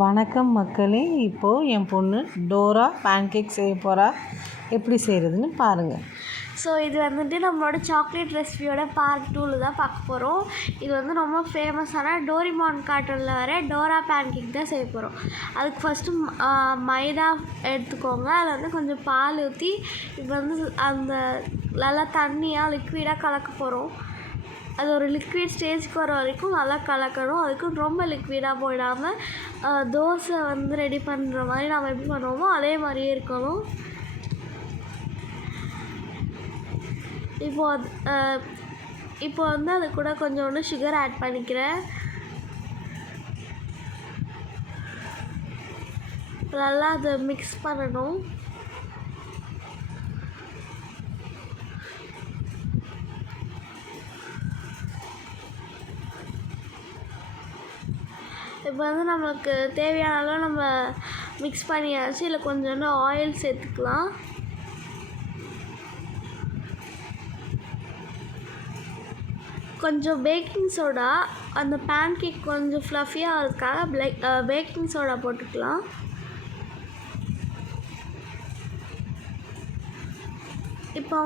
வணக்கம் மக்களே, இப்போது என் பொண்ணு டோரா பேன்கேக் செய்ய போகிறா. எப்படி செய்கிறதுன்னு பாருங்கள். ஸோ இது வந்துட்டு நம்மளோட சாக்லேட் ரெசிபியோட பார்ட் 2 தான் பார்க்க போகிறோம். இது வந்து ரொம்ப ஃபேமஸான டோரிமான் கார்ட்டூனில் வர டோரா பேன்கேக் தான் செய்ய போகிறோம். அதுக்கு ஃபஸ்ட்டு மைதா எடுத்துக்கோங்க. அதில் வந்து கொஞ்சம் பால் ஊற்றி இப்போ வந்து அந்த நல்லா தண்ணியாக லிக்விடாக கலக்க போகிறோம். அது ஒரு லிக்விட் ஸ்டேஜ்க்கு வர வரைக்கும் நல்லா கலக்கணும். அதுக்கும் ரொம்ப லிக்விடாக போயிடாமல் தோசை வந்து ரெடி பண்ணுற மாதிரி நம்ம எப்படி பண்ணுவோமோ அதே மாதிரியே இருக்கணும். இப்போ வந்து அது கூட கொஞ்சோண்டு சுகர் ஆட் பண்ணிக்கிறேன். நல்லா அதை மிக்ஸ் பண்ணணும். இப்போ வந்து நம்மளுக்கு தேவையான அளவு நம்ம மிக்ஸ் பண்ணியாச்சு. இல்லை கொஞ்சோண்டு ஆயில் சேர்த்துக்கலாம். கொஞ்சம் பேக்கிங் சோடா, அந்த பேன்கேக் கொஞ்சம் ஃப்ளஃபியாக ஆகிறதுக்காக பேக்கிங் சோடா போட்டுக்கலாம். இப்போ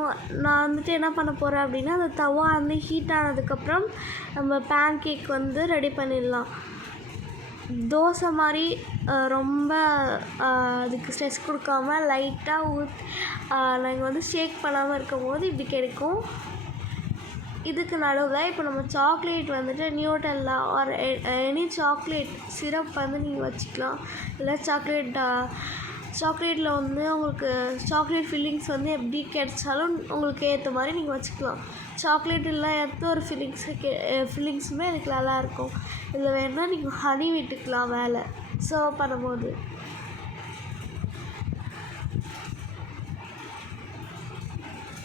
நான் வந்துட்டு என்ன பண்ண போகிறேன் அப்படின்னா, அந்த தவா வந்து ஹீட் ஆனதுக்கப்புறம் நம்ம பேன்கேக் வந்து ரெடி பண்ணிடலாம். தோசை மாதிரி ரொம்ப அதுக்கு ஸ்ட்ரெஸ் கொடுக்காம லைட்டாக நாங்கள் வந்து ஷேக் பண்ணாமல் இருக்கும் போது இப்படி கிடைக்கும். இதுக்கு நடுவில் இப்போ நம்ம சாக்லேட் வந்துட்டு நியூட்டெல்லா ஆர் எனி சாக்லேட் சிரப் வந்து நீங்கள் வச்சுக்கலாம். இல்லை சாக்லேட்டில் வந்து உங்களுக்கு சாக்லேட் ஃபில்லிங்ஸ் வந்து எப்படி கிடைச்சாலும் உங்களுக்கு ஏற்ற மாதிரி நீங்கள் வச்சுக்கலாம். சாக்லேட் இல்லை எந்த ஒரு ஃபில்லிங்ஸுமே அதுக்கு நல்லாயிருக்கும். இதில் வேணால் நீங்கள் ஹனி விட்டுக்கலாம் மேலே சர்வ் பண்ணும்போது.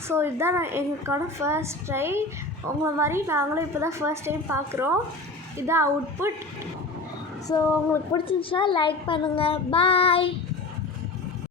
ஸோ இதுதான் எங்களுக்கான ஃபர்ஸ்ட் ட்ரை. உங்களை மாதிரி நாங்களும் இப்போ தான் ஃபர்ஸ்ட் டைம் பார்க்குறோம். இதுதான் அவுட்புட். ஸோ உங்களுக்கு பிடிச்சிருந்துச்சுன்னா லைக் பண்ணுங்கள். பாய்.